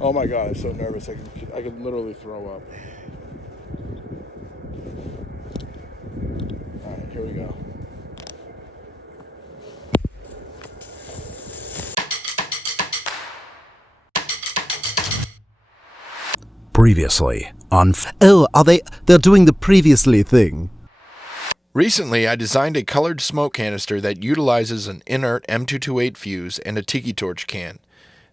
Oh my god, I'm so nervous. I could literally throw up. All right, here we go. Previously on they're doing the previously thing. Recently, I designed a colored smoke canister that utilizes an inert M228 fuse and a tiki torch can.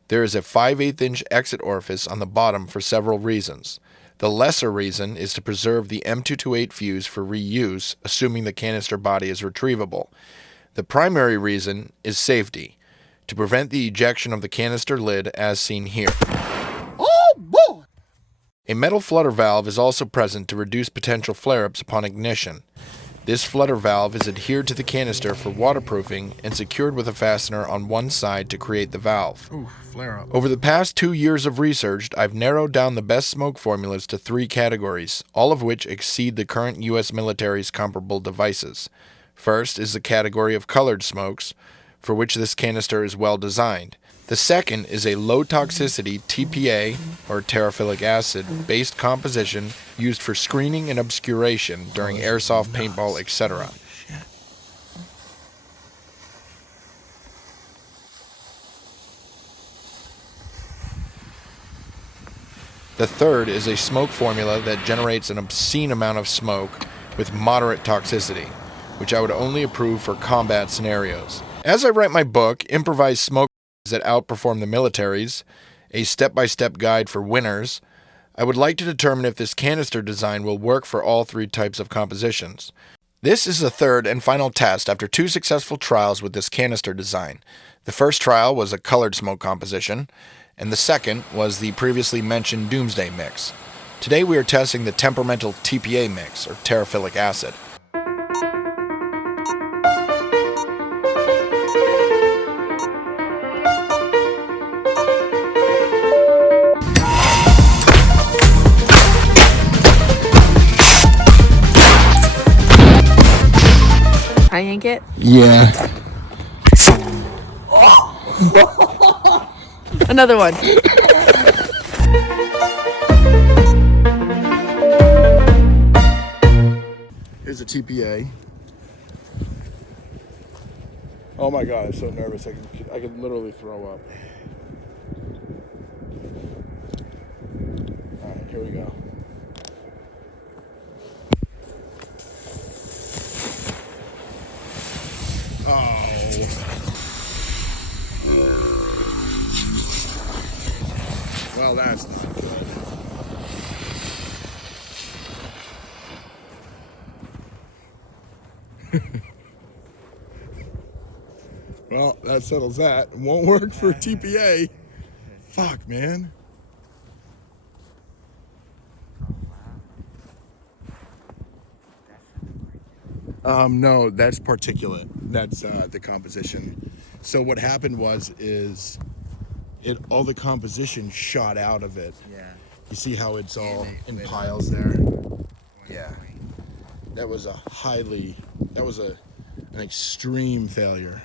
There is a 5/8 inch exit orifice on the bottom for several reasons. The lesser reason is to preserve the M228 fuse for reuse, assuming the canister body is retrievable. The primary reason is safety, to prevent the ejection of the canister lid as seen here. Oh boy! A metal flutter valve is also present to reduce potential flare-ups upon ignition. This flutter valve is adhered to the canister for waterproofing and secured with a fastener on one side to create the valve. Ooh, flare up. Over the past 2 years of research, I've narrowed down the best smoke formulas to 3 categories, all of which exceed the current U.S. military's comparable devices. First is the category of colored smokes, for which this canister is well designed. The second is a low-toxicity TPA, or terephthalic acid, based composition used for screening and obscuration during airsoft, paintball, etc. The third is a smoke formula that generates an obscene amount of smoke with moderate toxicity, which I would only approve for combat scenarios. As I write my book, Improvised Smoke that Outperform the Militaries, a step-by-step guide for winners, I would like to determine if this canister design will work for all 3 types of compositions. This is the third and final test after 2 successful trials with this canister design. The first trial was a colored smoke composition, and the second was the previously mentioned Doomsday mix. Today we are testing the temperamental TPA mix, or terephthalic acid. I yank it? Yeah. Another one. Here's a TPA. Oh my god, I'm so nervous. I could literally throw up. All right, here we go. Oh. Well, that's not good. Well, that settles that. It won't work for TPA. Fuck, man. No, that's particulate. That's the composition. So what happened is all the composition shot out of it. Yeah. You see how it's all in piles there? Yeah. That was an extreme failure.